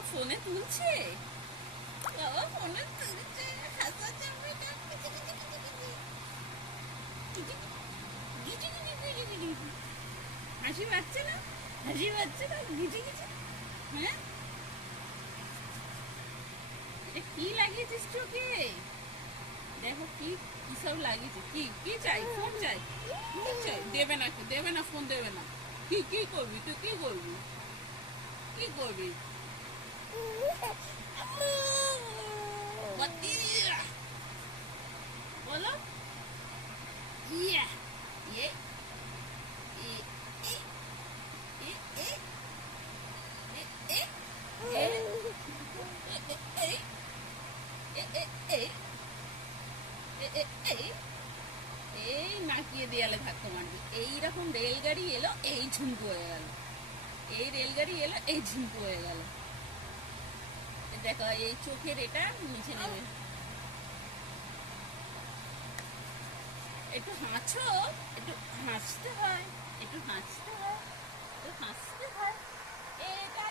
বাবা ফোনে তুলছে, বাবা ফোনে তুলছে, হাসা যাবে না। হাসি পাচ্ছে না, হাসি পাচ্ছে না, গিজি গিজি। হ্যাঁ, এটা কি লাগিয়েছিস চোখে? দেখো কি কি সব লাগিয়েছে। কি কি চাই? ফোন চাই, ফোন চাই। দেবে না, দেবে না, ফোন দেবে না। কি কি করবি তুই? কি করবি? কি করবি? বাতিয়া, বলো। ইয়া, ইয়ে, ই, ই, ই, ই, ই, ই, এ, এ, এ, এ, এ, এ, এ, এ, এ, এই নাকিয়ে দেয়ালে ধাক্কা মারবি। এইরকম রেলগাড়ি এলো, এই ঝুমকু হয়ে গেল। এই রেলগাড়ি এলো, এই ঝুমকু হয়ে গেল। দেখো এই চোখের এটা নিচে নেমে। একটু হাঁচো, একটু হাসতে হয়, একটু হাসতে হয়, একটু হাসতে হয়। এটা